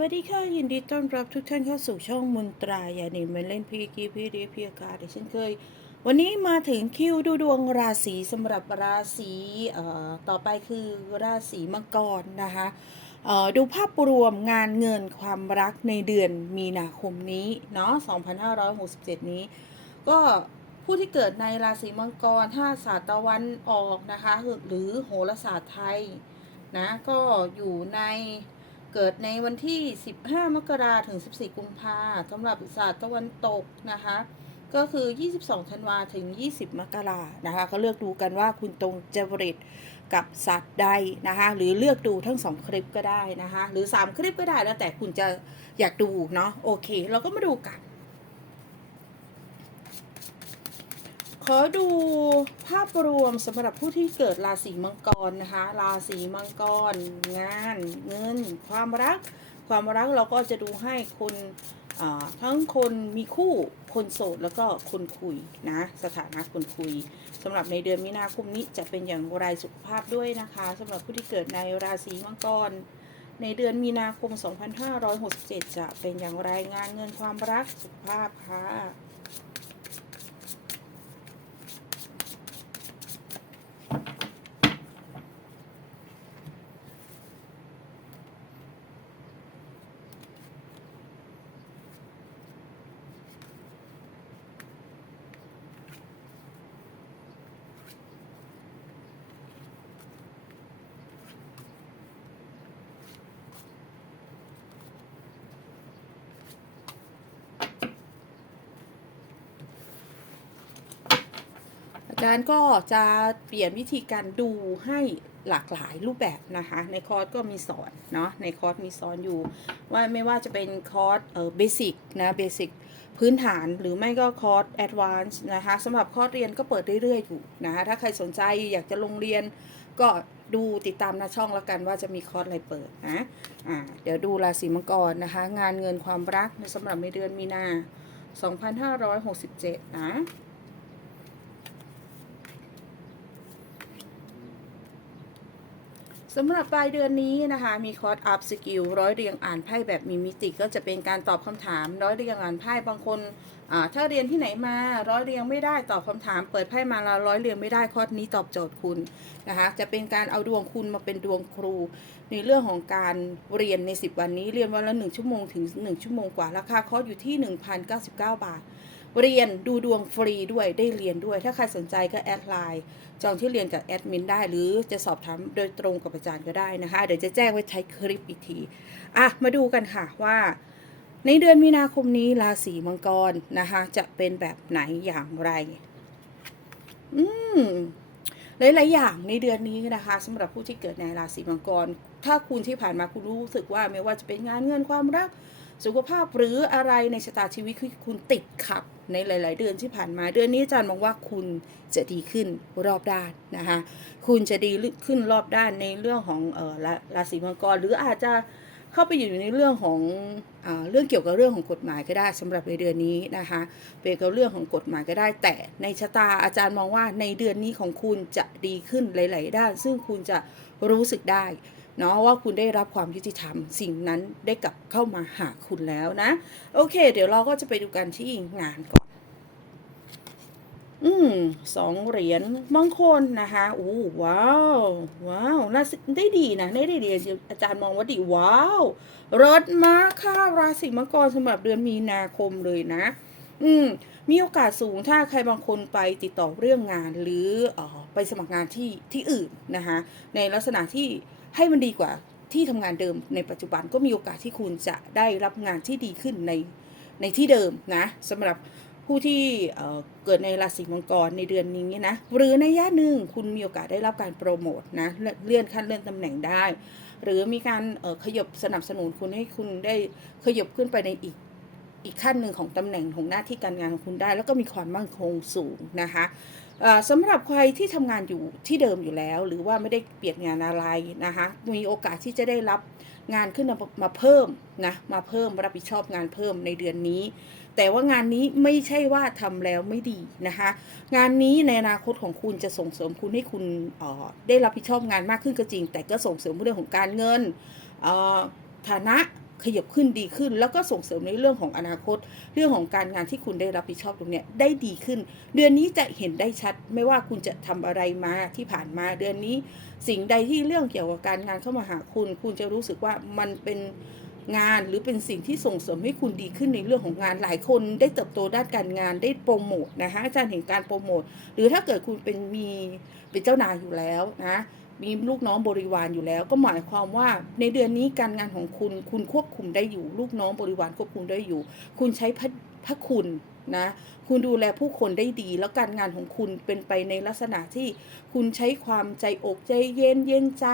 สวัสดีค่ะ ยินดีต้อนรับทุกท่านเข้าสู่ช่องมุนตรายานิมาเล่นพีกีพีดีพีอากาศเช่นเคย วันนี้มาถึงคิวดูดวงราศีสำหรับราศีต่อไปคือราศีมังกรนะคะดูภาพรวมงานเงินความรักในเดือนมีนาคมนี้เนาะ2567 นี้ ก็ผู้ที่เกิดในราศีมังกรถ้าศาสตร์ตะวันออกนะคะหรือโหราศาสตร์ไทยนะก็อยู่ใน เกิดในวันที่ 15 มกราถึง 14 กุมภาสำหรับศาสตร์ตะวันตกนะคะ ก็คือ 22 ธันวาถึง 20 มกรานะคะ ก็เลือกดูกันว่าคุณตรงจริตกับสัตว์ใดนะคะ หรือเลือกดูทั้ง 2 คลิปก็ได้นะคะ หรือ 3 คลิปก็ได้แล้วแต่คุณจะอยากดูเนาะ โอเค เราก็มาดูกัน ขอดูภาพรวมสำหรับผู้ที่เกิดราศีมังกรนะคะ ราศีมังกร งาน เงิน ความรัก ความรักเราก็จะดูให้คนทั้งคนมีคู่คนโสดแล้วก็คนคุยนะสถานะคนคุยสำหรับในเดือนมีนาคมนี้จะเป็นอย่างไรสุขภาพด้วยนะคะสำหรับผู้ที่เกิดในราศีมังกร ในเดือนมีนาคม 2567 จะเป็นอย่างไรงานเงินความรักสุขภาพค่ะ อาจารก็จะเปลี่ยนวิธีการดูให้หลากหลายรูปแบบนะคะ ในคอร์สก็มีสอนเนาะในคอร์สมีสอนอยู่ ว่าไม่ว่าจะเป็นคอร์สเออเบสิกนะเบสิกพื้นฐานหรือไม่ก็คอร์สแอดวานซ์นะคะสำหรับคอร์สเรียนก็เปิดเรื่อยๆอยู่นะคะถ้าใครสนใจอยากจะลงเรียนก็ดูติดตามหน้าช่องแล้วกันว่าจะมีคอร์สอะไรเปิดนะอ่าเดี๋ยวดูราศีมังกรนะคะ งานเงินความรักในสำหรับในเดือนมีนา 2567 นะ สำหรับปลายเดือนนี้นะคะ มีคอร์สอัพสกิลร้อยเรียงอ่านไพ่แบบมีมิติก็จะเป็นการตอบคำถาม ร้อยเรียงอ่านไพ่บางคนถ้าเรียนที่ไหนมาร้อยเรียงไม่ได้ตอบคำถาม เปิดไพ่มาแล้วร้อยเรียงไม่ได้คอร์สนี้ตอบโจทย์คุณนะคะจะเป็นการเอาดวงคุณมาเป็นดวงครู ในเรื่องของการเรียนใน 10 วันนี้เรียนวันละ1ชั่วโมงถึง 1 ชั่วโมงกว่าราคาคอร์สอยู่ที่ 1,099 บาท เรียนดูดวงฟรีด้วยได้เรียนด้วย ถ้าใครสนใจก็แอดไลน์จองที่เรียนกับแอดมินได้ หรือจะสอบถามโดยตรงกับอาจารย์ก็ได้นะคะ เดี๋ยวจะแจ้งไว้ใช้คลิปอีกที อะ มาดูกันค่ะว่า ในเดือนมีนาคมนี้ราศีมังกรนะคะ จะเป็นแบบไหนอย่างไร อืมหลายๆอย่างในเดือนนี้นะคะสำหรับผู้ที่เกิดในราศีมังกร ถ้าคุณที่ผ่านมาคุณรู้สึกว่าไม่ว่าจะเป็นงานเงินความรัก สุขภาพหรืออะไรในชะตาชีวิตที่คุณติดขัดในหลาย ๆ เดือนที่ผ่านมาเดือนนี้อาจารย์มองว่าคุณจะดีขึ้นรอบด้านนะคะคุณจะดีขึ้นรอบด้านในเรื่องของเออราราศีมังกรหรืออาจจะเข้าไปอยู่ในเรื่องของอเรื่องเกี่ยวกับเรื่องของกฎหมายก็ได้สำหรับในเดือนนี้นะคะเป็นกับเรื่องของกฎหมายก็ได้ แต่ในชะตาอาจารย์มองว่าในเดือนนี้ของคุณจะดีขึ้นหลาย ๆ ด้าน ซึ่งคุณจะรู้สึกได้ เนาะว่าคุณได้รับความยุติธรรม สิ่งนั้นได้กลับเข้ามาหาคุณแล้วนะ โอเค เดี๋ยวเราก็จะไปดูกันที่งานก่อน อืมสองเหรียญบางคนนะคะอู้ว้าวว้าวน่าได้ดีนะได้ดีอาจารย์มองว่าดีว้าวรถมากค่ะราศีมังกรสำหรับเดือนมีนาคมเลยนะ อืมมีโอกาสสูงถ้าใครบางคนไปติดต่อเรื่องงานหรือเออไปสมัครงานที่ที่อื่นนะคะในลักษณะที่ ให้มันดีกว่าที่ทำงานเดิมในปัจจุบันก็มีโอกาสที่คุณจะได้รับงานที่ดีขึ้นในในที่เดิมนะสำหรับผู้ที่เเกิดในราศีมังกรในเดือนนี้นะหรือในย่าหนึ่งคุณมีโอกาสได้รับการโปรโมทนะเลื่อนขั้นเลื่อนตำแหน่งได้ หรือมีการขยบสนับสนุนคุณให้คุณได้ขยบขึ้นไปในอีก อีกขั้นหนึ่งของตำแหน่งของหน้าที่การงานของคุณได้ แล้วก็มีความมั่นคงสูงนะคะสำหรับใครที่ทำงานอยู่ที่เดิมอยู่แล้ว หรือว่าไม่ได้เปลี่ยนงานอะไรนะคะมีโอกาสที่จะได้รับงานขึ้นมาเพิ่มนะมาเพิ่มรับผิดชอบงานเพิ่มในเดือนนี้ แต่ว่างานนี้ไม่ใช่ว่าทำแล้วไม่ดีนะคะ งานนี้ในอนาคตของคุณจะส่งเสริมคุณให้คุณออได้รับผิดชอบงานมากขึ้นก็จริง แต่ก็ส่งเสริมเรื่องของการเงินเอ่อฐานะ ขยับขึ้นดีขึ้น แล้วก็ส่งเสริมในเรื่องของอนาคต เรื่องของการงานที่คุณได้รับผิดชอบตรงเนี้ยได้ดีขึ้น เดือนนี้จะเห็นได้ชัด ไม่ว่าคุณจะทำอะไรมาที่ผ่านมาเดือนนี้ สิ่งใดที่เรื่องเกี่ยวกับการงานเข้ามาหาคุณ คุณจะรู้สึกว่ามันเป็นงานหรือเป็นสิ่งที่ส่งเสริมให้คุณดีขึ้นในเรื่องของงานหลายคนได้เติบโตด้านการงานได้โปรโมทนะคะอาจารย์เห็นการโปรโมท หรือถ้าเกิดคุณเป็นมีเป็นเจ้านายอยู่แล้วนะ มีลูกน้องบริวารอยู่แล้ว ก็หมายความว่าในเดือนนี้การงานของคุณคุณควบคุมได้อยู่ ลูกน้องบริวารควบคุมได้อยู่ คุณใช้พระพระคุณนะคุณดูแลผู้คนได้ดี แล้วการงานของคุณเป็นไปในลักษณะที่คุณใช้ความใจอกใจเย็นเย็นใจ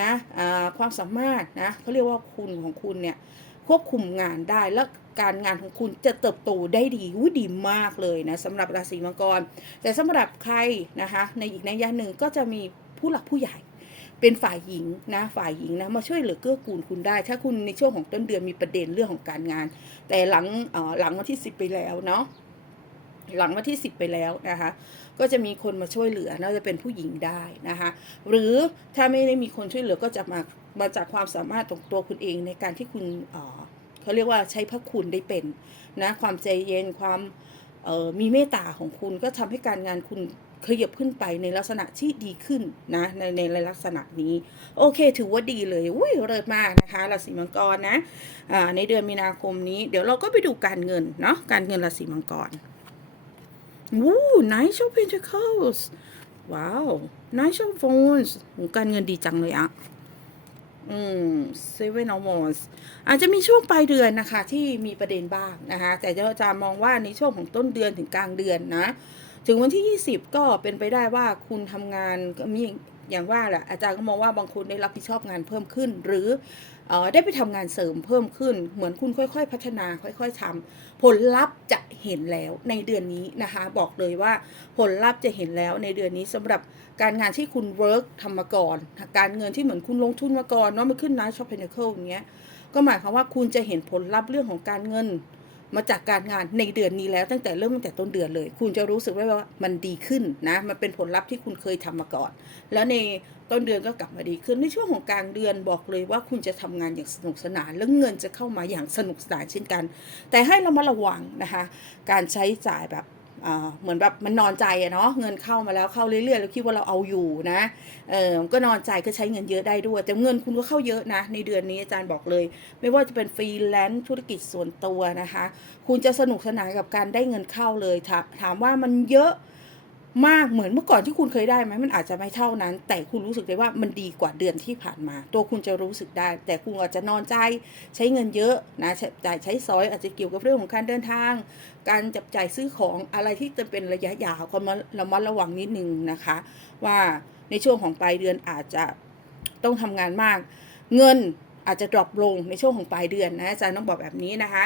นะความสามารถนะเขาเรียกว่าคุณของคุณเนี่ยควบคุมงานได้แล้วการงานของคุณจะเติบโตได้ดีอุ้ยดีมากเลยนะสำหรับราศีมังกร แต่สำหรับใครนะคะในอีกนัยยะหนึ่งก็จะมี ผู้หลักผู้ใหญ่ เป็นฝ่ายหญิงนะฝ่ายหญิงนะมาช่วยเหลือเกื้อกูลคุณได้ ถ้าคุณในช่วงของต้นเดือนมีประเด็นเรื่องของการงาน แต่หลังหลังวันที่สิบไปแล้วเนาะหลังวันที่สิบไปแล้วนะคะ ก็จะมีคนมาช่วยเหลือน่าจะเป็นผู้หญิงได้นะคะ หรือถ้าไม่ได้มีคนช่วยเหลือก็จะมามาจากความสามารถของตัวคุณเองในการที่คุณเขาเรียกว่าใช้พระคุณได้เป็นนะความใจเย็นความมีเมตตาของคุณก็ทำให้การงานคุณ ขยับขึ้นไปในลักษณะที่ดีขึ้นนะในในลักษณะนี้ โอเค ถือว่าดีเลยอุ้ยเลิศมากนะคะราศีมังกรนะในเดือนมีนาคมนี้ เดี๋ยวเราก็ไปดูการเงินเนาะการเงินราศีมังกรวู้ Nine of Pentacles ว้าว Nine of Wands การเงินดีจังเลยอะอืม Seven of Wands อาจจะมีช่วงปลายเดือนนะคะ ที่มีประเด็นบ้างนะคะ แต่อาจารย์มองว่าในช่วงของต้นเดือนถึงกลางเดือนนะ ถึงวันที่ 20 ก็เป็นไปได้ว่าคุณทำงานมีอย่างว่าแหละอาจารย์ก็มองว่าบางคนได้รับผิดชอบงานเพิ่มขึ้น หรืออได้ไปทำงานเสริมเพิ่มขึ้น เหมือนคุณค่อยๆ พัฒนาค่อย ๆทำผลลัพธ์จะเห็นแล้วในเดือนนี้นะคะ บอกเลยว่าผลลัพธ์จะเห็นแล้วในเดือนนี้สำหรับการงานที่คุณเวิร์กทำมาก่อน การเงินที่เหมือนคุณลงทุนมาก่อนเนาะมาขึ้นนะช็อปเพนเคิลอย่างเงี้ยก็หมายความว่าคุณจะเห็นผลลัพธ์เรื่องของการเงิน มาจากการงานในเดือนนี้แล้วตั้งแต่เริ่มตั้งแต่ต้นเดือนเลย คุณจะรู้สึกได้ว่ามันดีขึ้นนะมันเป็นผลลัพธ์ที่คุณเคยทำมาก่อน แล้วในต้นเดือนก็กลับมาดีขึ้นในช่วงของกลางเดือนบอกเลยว่าคุณจะทำงานอย่างสนุกสนานแล้วเงินจะเข้ามาอย่างสนุกสนานเช่นกัน แต่ให้เรามาระวังนะคะ การใช้จ่ายแบบ เหมือนแบบมันนอนใจอะเนาะเงินเข้ามาแล้วเข้าเรื่อยๆแล้วคิดว่าเราเอาอยู่นะเออก็นอนใจก็ใช้เงินเยอะได้ด้วย แต่เงินคุณก็เข้าเยอะนะ ในเดือนนี้อาจารย์บอกเลย ไม่ว่าจะเป็นฟรีแลนซ์ธุรกิจส่วนตัวนะคะ คุณจะสนุกสนานกับการได้เงินเข้าเลยถามถามว่ามันเยอะ มากเหมือนเมื่อก่อนที่คุณเคยได้ไหมมันอาจจะไม่เท่านั้น แต่คุณรู้สึกได้ว่ามันดีกว่าเดือนที่ผ่านมา ตัวคุณจะรู้สึกได้ แต่คุณอาจจะนอนใจใช้เงินเยอะนะใช้จ่ายใช้สอยอาจจะเกี่ยวกับเรื่องของการเดินทาง การจับจ่ายซื้อของอะไรที่จะเป็นระยะยาวก็มาระมัดระวังนิดนึงนะคะ ว่าในช่วงของปลายเดือนอาจจะต้องทำงานมาก เงินอาจจะดรอปลงในช่วงของปลายเดือนนะอาจารย์ต้องบอกแบบนี้นะคะ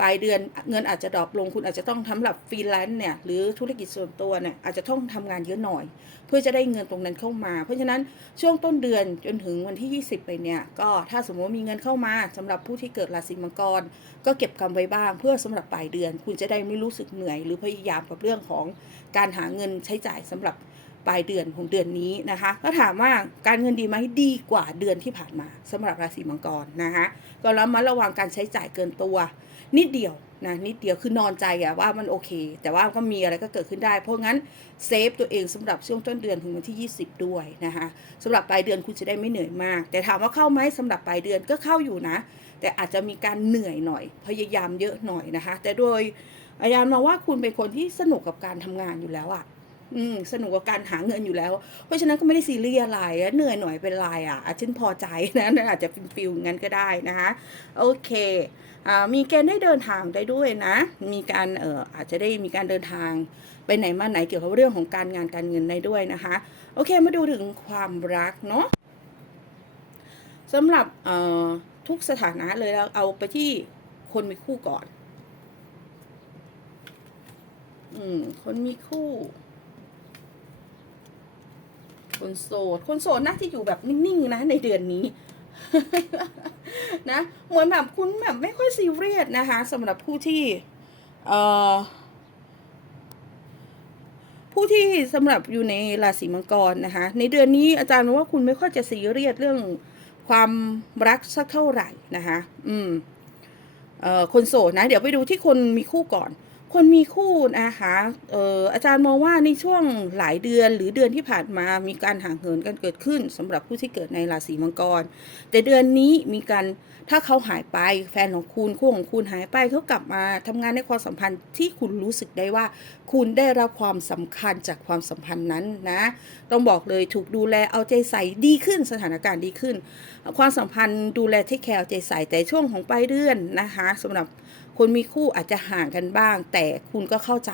ปลายเดือนเงินอาจจะดรอปลง คุณอาจจะต้องทำหรับฟรีแลนซ์เนี่ยหรือธุรกิจส่วนตัวเนี่ยอาจจะต้องทำงานเยอะหน่อย เพื่อจะได้เงินตรงนั้นเข้ามา เพราะฉะนั้นช่วงต้นเดือนจนถึงวันที่ 20 ไปเนี่ยก็ถ้าสมมติมีเงินเข้ามาสำหรับผู้ที่เกิดราศีมังกร ก็เก็บกำไว้บ้าง เพื่อสำหรับปลายเดือน คุณจะได้ไม่รู้สึกเหนื่อย หรือพยายามกับเรื่องของการหาเงินใช้จ่ายสำหรับปลายเดือนของเดือนนี้นะคะก็ถามว่าการเงินดีไหมดีกว่าเดือนที่ผ่านมาสำหรับราศีมังกรนะคะก็ระมัดระวังการใช้จ่ายเกินตัว นิดเดียวนะนิดเดียวคือนอนใจอะว่ามันโอเค แต่ว่าก็มีอะไรก็เกิดขึ้นได้ เพราะงั้นเซฟตัวเองสำหรับช่วงต้นเดือนถึงวันที่ 20 ด้วยนะคะสำหรับปลายเดือนคุณจะได้ไม่เหนื่อยมาก แต่ถามว่าเข้าไหมสำหรับปลายเดือนก็เข้าอยู่นะ แต่อาจจะมีการเหนื่อยหน่อย พยายามเยอะหน่อยนะคะ แต่โดยอาจารย์มองว่าคุณเป็นคนที่สนุกกับการทำงานอยู่แล้วอะ อืมสนุกกับการหาเงินอยู่แล้ว เพราะฉะนั้นก็ไม่ได้ซีเรียสอะไรเหนื่อยหน่อยเป็นไรอะอาจจะพอใจนะนั่นอาจจะฟิลงั้นก็ได้นะคะโอเคอ่ามีเกณฑ์ได้เดินทางได้ด้วยนะ มีการเอ่ออาจจะได้มีการเดินทางไปไหนมาไหนเกี่ยวกับเรื่องของการงานการเงินได้ด้วยนะคะ โอเคมาดูถึงความรักเนาะสำหรับเอ่อทุกสถานะเลยเราเอาไปที่คนมีคู่ก่อน อืมคนมีคู่ คนโสด คนโสดน่าจะอยู่แบบนิ่งๆนะในเดือนนี้นะเหมือนแบบคุณแบบไม่ค่อยซีเรียสนะคะสำหรับผู้ที่เอ่อผู้ที่สำหรับอยู่ในราศีมังกรนะคะในเดือนนี้อาจารย์มองว่าคุณไม่ค่อยจะซีเรียสเรื่องความรักสักเท่าไหร่นะคะอืมเอ่อคนโสดนะ เดี๋ยวไปดูที่คนมีคู่ก่อน คนมีคู่นะคะเอ่ออาจารย์มองว่าในช่วงหลายเดือนหรือเดือนที่ผ่านมามีการห่างเหินกันเกิดขึ้นสำหรับผู้ที่เกิดในราศีมังกร แต่เดือนนี้มีการถ้าเขาหายไปแฟนของคุณคู่ของคุณหายไปเขากลับมาทำงานในความสัมพันธ์ที่คุณรู้สึกได้ว่า คุณได้รับความสำคัญจากความสัมพันธ์นั้นนะต้องบอกเลยถูกดูแลเอาใจใส่ดีขึ้นสถานการณ์ดีขึ้น ความสัมพันธ์ดูแลเทคแคร์เอาใจใส่แต่ช่วงของปลายเดือนนะคะสำหรับ คนมีคู่อาจจะห่างกันบ้าง แต่คุณก็เข้าใจ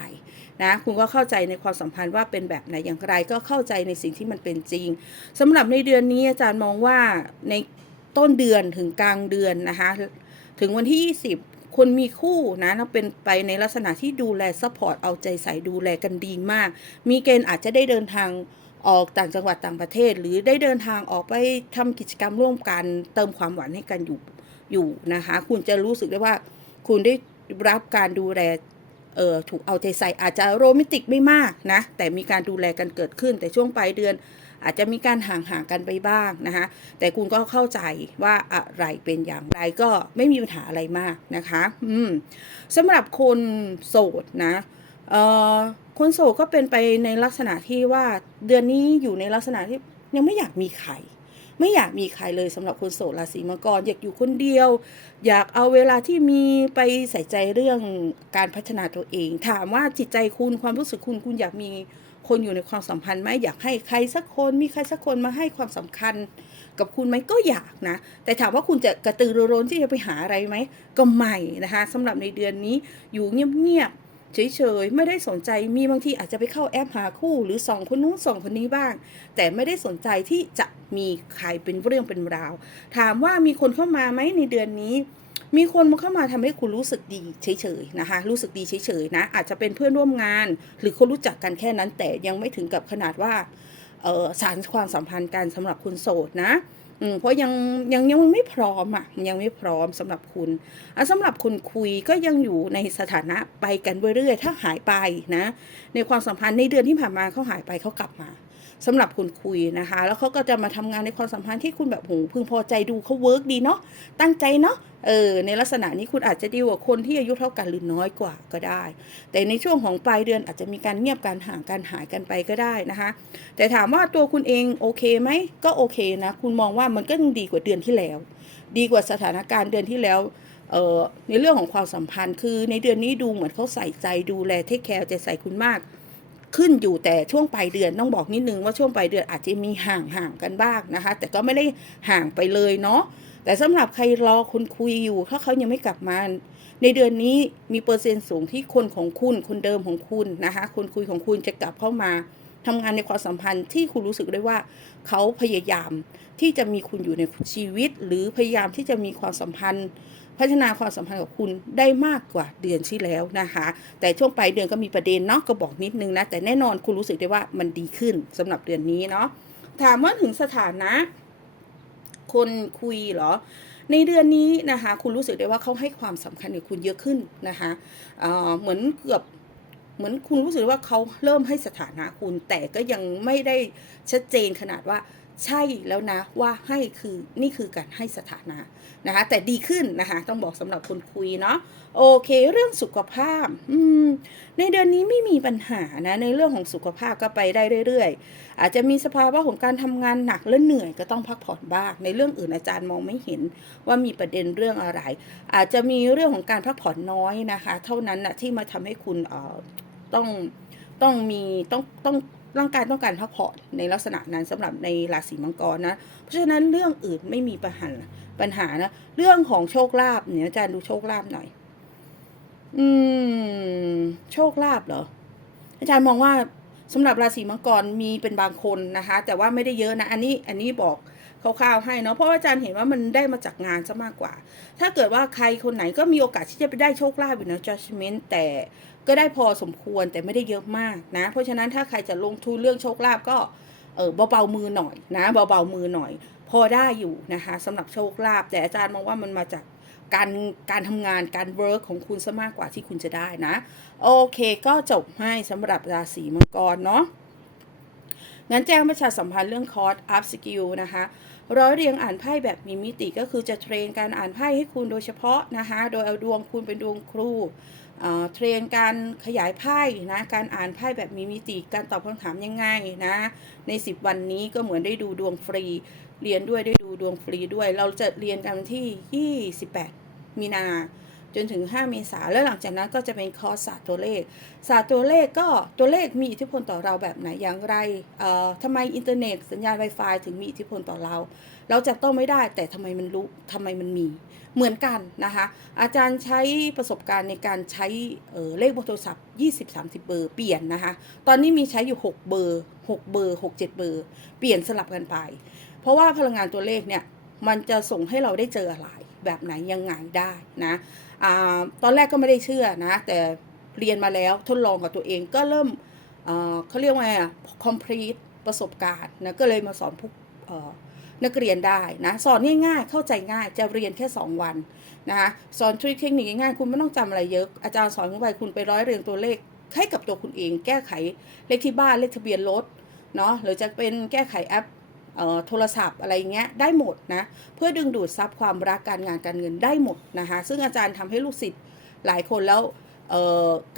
นะคุณก็เข้าใจในความสัมพันธ์ว่าเป็นแบบไหนอย่างไรก็เข้าใจในสิ่งที่มันเป็นจริงสำหรับในเดือนนี้อาจารย์มองว่าในต้นเดือนถึงกลางเดือนนะคะถึงวันที่ 20 คนมีคู่นะเป็นไปในลักษณะที่ดูแลซัพพอร์ตเอาใจใส่ดูแลกันดีมาก มีเกณฑ์อาจจะได้เดินทางออกต่างจังหวัดต่างประเทศ หรือได้เดินทางออกไปทำกิจกรรมร่วมกัน เติมความหวานให้กันอยู่อยู่นะคะ คุณจะรู้สึกได้ว่า คุณได้รับการดูแลเออถูกเอาใจใส่อาจจะโรแมนติกไม่มากนะ แต่มีการดูแลกันเกิดขึ้น แต่ช่วงปลายเดือนอาจจะมีการห่างห่างกันไปบ้างนะคะ แต่คุณก็เข้าใจว่าอะไรเป็นอย่างไรก็ไม่มีปัญหาอะไรมากนะคะ อืมสำหรับคนโสดนะเอ่อคนโสดก็เป็นไปในลักษณะที่ว่าเดือนนี้อยู่ในลักษณะที่ยังไม่อยากมีใคร ไม่อยากมีใครเลยสำหรับคนโสดราศีมังกรอยากอยู่คนเดียว อยากเอาเวลาที่มีไปใส่ใจเรื่องการพัฒนาตัวเอง ถามว่าจิตใจคุณความรู้สึกคุณคุณอยากมีคนอยู่ในความสัมพันธ์ไหมอยากให้ใครสักคนมีใครสักคนมาให้ความสำคัญ กับคุณไหมก็อยากนะ แต่ถามว่าคุณจะกระตือรือร้นที่จะไปหาอะไรไหมก็ไม่นะคะสำหรับในเดือนนี้อยู่เงียบ เฉยๆ ไม่ได้สนใจมีบางทีอาจจะไปเข้าแอปหาคู่ หรือส่องคนนู้นส่องคนนี้บ้าง แต่ไม่ได้สนใจที่จะมีใครเป็นเรื่องเป็นราว ถามว่ามีคนเข้ามาไหมในเดือนนี้ มีคนมาเข้ามาทำให้คุณรู้สึกดีเฉยๆนะคะ รู้สึกดีเฉยๆนะ อาจจะเป็นเพื่อนร่วมงาน หรือคนรู้จักกันแค่นั้นแต่ยังไม่ถึงกับขนาดว่าสารความสัมพันธ์กันสำหรับคุณโสดนะ เพราะยังยังยังไม่พร้อมอะยังไม่พร้อมสำหรับคุณอะสำหรับคนคุยก็ยังอยู่ในสถานะไปกันเรื่อยๆถ้าหายไปนะ ในความสัมพันธ์ในเดือนที่ผ่านมาเขาหายไปเขากลับมา สำหรับคุณคุยนะคะ แล้วเขาก็จะมาทำงานในความสัมพันธ์ที่คุณแบบโหพึงพอใจดูเขาเวิร์กดีเนาะตั้งใจเนาะเออในลักษณะนี้คุณอาจจะดีกว่าคนที่อายุเท่ากันหรือน้อยกว่าก็ได้ แต่ในช่วงของปลายเดือนอาจจะมีการเงียบการห่างการหายกันไปก็ได้นะคะ แต่ถามว่าตัวคุณเองโอเคไหมก็โอเคนะคุณมองว่ามันก็ยังดีกว่าเดือนที่แล้ว ดีกว่าสถานการณ์เดือนที่แล้วเออในเรื่องของความสัมพันธ์คือในเดือนนี้ดูเหมือนเขาใส่ใจดูแลเทคแคร์ใจใส่คุณมาก ขึ้นอยู่แต่ช่วงปลายเดือนต้องบอกนิดนึงว่าช่วงปลายเดือนอาจจะมีห่างห่างกันบ้างนะคะ แต่ก็ไม่ได้ห่างไปเลยเนาะแต่สำหรับใครรอคนคุยอยู่ ถ้าเขายังไม่กลับมา ในเดือนนี้มีเปอร์เซ็นต์สูงที่คนของคุณคนเดิมของคุณนะคะคนคุยของคุณจะกลับเข้ามา ทำงานในความสัมพันธ์ที่คุณรู้สึกได้ว่า เขาพยายามที่จะมีคุณอยู่ในชีวิต หรือพยายามที่จะมีความสัมพันธ์ พัฒนาความสัมพันธ์กับคุณได้มากกว่าเดือนที่แล้วนะคะ แต่ช่วงปลายเดือนก็มีประเด็นเนาะก็บอกนิดนึงนะ แต่แน่นอนคุณรู้สึกได้ว่ามันดีขึ้นสำหรับเดือนนี้เนาะถามว่าถึงสถานะคนคุยเหรอ ในเดือนนี้นะคะ คุณรู้สึกได้ว่าเขาให้ความสำคัญกับคุณเยอะขึ้นนะคะเเหมือนเกือบ เหมือนคุณรู้สึกว่าเขาเริ่มให้สถานะคุณ แต่ก็ยังไม่ได้ชัดเจนขนาดว่าใช่แล้วนะว่าให้คือนี่คือการให้สถานะนะคะแต่ดีขึ้นนะคะต้องบอกสำหรับคนคุยเนาะโอเค เรื่องสุขภาพอืมในเดือนนี้ไม่มีปัญหานะในเรื่องของสุขภาพก็ไปได้เรื่อยๆ อาจจะมีสภาวะของการทำงานหนักและเหนื่อยก็ต้องพักผ่อนบ้างในเรื่องอื่นอาจารย์มองไม่เห็นว่ามีประเด็นเรื่องอะไร อาจจะมีเรื่องของการพักผ่อนน้อยนะคะ เท่านั้นนะที่มาทำให้คุณเอ่อ ต้องต้องมีต้องต้องร่างกายต้องการพักผ่อนในลักษณะนั้นสำหรับในราศีมังกรนะเพราะฉะนั้นเรื่องอื่นไม่มีปัญหาปัญหานะเรื่องของโชคลาภเนี่ยอาจารย์ดูโชคลาภหน่อย อืม โชคลาภเหรอ อาจารย์มองว่าสำหรับราศีมังกรมีเป็นบางคนนะคะ แต่ว่าไม่ได้เยอะนะ อันนี้อันนี้บอก คร่าวๆให้เนาะเพราะว่าอาจารย์เห็นว่ามันได้มาจากงานซะมากกว่า ถ้าเกิดว่าใครคนไหนก็มีโอกาสที่จะไปได้โชคลาภอยู่นะ judgment แต่ก็ได้พอสมควรแต่ไม่ได้เยอะมากนะ เพราะฉะนั้นถ้าใครจะลงทุนเรื่องโชคลาภก็เออเบาๆมือหน่อยนะเบาๆมือหน่อย พอได้อยู่นะคะสำหรับโชคลาภแต่อาจารย์มองว่ามันมาจากการการทำงานการเวิร์กของคุณซะมากกว่าที่คุณจะได้นะ โอเคก็จบให้สำหรับราศีมังกรเนาะ งั้นแจ้งประชาสัมพันธ์เรื่องคอร์ส Up Skill นะคะร้อยเรียงอ่านไพ่แบบมีมิติก็คือจะเทรนการอ่านไพ่ให้คุณโดยเฉพาะนะคะโดยเอาดวงคุณเป็นดวงครูเทรนการขยายไพ่นะการอ่านไพ่แบบมีมิติการตอบคำถามยังไงนะใน 10 วันนี้ก็เหมือนได้ดูดวงฟรี เรียนด้วยได้ดูดวงฟรีด้วย เราจะเรียนกันวันที่ 28 มีนา จนถึง 5 เมษาแล้วหลังจากนั้นก็จะเป็นคอร์สศาสตร์ตัวเลข ศาสตร์ตัวเลขก็ตัวเลขมีอิทธิพลต่อเราแบบไหนอย่างไรเอ่อทำไมอินเทอร์เน็ตสัญญาณ Wi-Fi ถึงมีอิทธิพลต่อเรา เราจับต้องไม่ได้แต่ทำไมมันรู้ทำไมมันมีเหมือนกันนะคะอาจารย์ใช้ประสบการณ์ในการใช้เออเลขบอร์โทรศัพท์ 20-30 เบอร์เปลี่ยนนะคะตอนนี้มีใช้อยู่ 6 เบอร์ 6 เบอร์ 6 7 เบอร์ เปลี่ยนสลับกันไป เพราะว่าพลังงานตัวเลขเนี่ยมันจะส่งให้เราได้เจออะไรแบบไหนยังไงได้นะ อตอนแรกก็ไม่ได้เชื่อนะ แต่เรียนมาแล้วทดลองกับตัวเองก็เริ่มเขาเรียกว่าไงอะ complete ประสบการณ์นะก็เลยมาสอนพวกนักเรียนได้นะสอนง่ายๆ เข้าใจง่ายจะเรียนแค่ 2 วันนะคะสอนทริคเทคนิคง่ายๆคุณไม่ต้องจำอะไรเยอะ อาจารย์สอนคุณไปคุณไปร้อยเรียงตัวเลขให้กับตัวคุณเอง แก้ไขเลขที่บ้านเลขทะเบียนรถเนาะหรือจะเป็นแก้ไขแอป โทรศัพท์อะไรเงี้ยได้หมดนะเพื่อดึงดูดทรัพย์ความรักการงานการเงินได้หมดนะคะซึ่งอาจารย์ทำให้ลูกศิษย์หลายคนแล้ว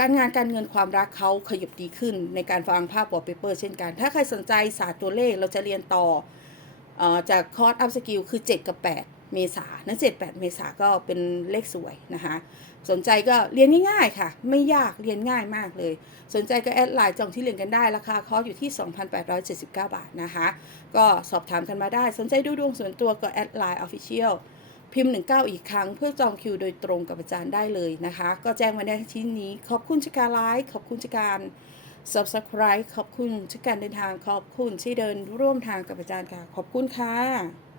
การงานการเงินความรักเขาขยับดีขึ้นในการฟังภาพวอลเปเปอร์เช่นกัน ถ้าใครสนใจศาสตร์ตัวเลขเราจะเรียนต่อออจากคอร์สอัพสกิลคือ 7 กับ 8 เมษานั้น7 8เมษาก็เป็นเลขสวยนะคะ สนใจก็เรียนง่ายๆค่ะ ไม่ยากเรียนง่ายมากเลย สนใจก็แอดไลน์จองที่เรียนกันได้ราคาคอร์สอยู่ที่ 2,879 บาทนะคะ ก็สอบถามกันมาได้ สนใจดูดวงส่วนตัวก็แอดไลน์ออฟฟิเชียลพิมพ์ 19 อีกครั้งเพื่อจองคิวโดยตรงกับอาจารย์ได้เลยนะคะ ก็แจ้งมาได้ที่นี้ ขอบคุณจาการไลค์ขอบคุณจากการ subscribe ขอบคุณจากการเดินทางขอบคุณที่เดินร่วมทางกับอาจารย์ค่ะ ขอบคุณค่ะ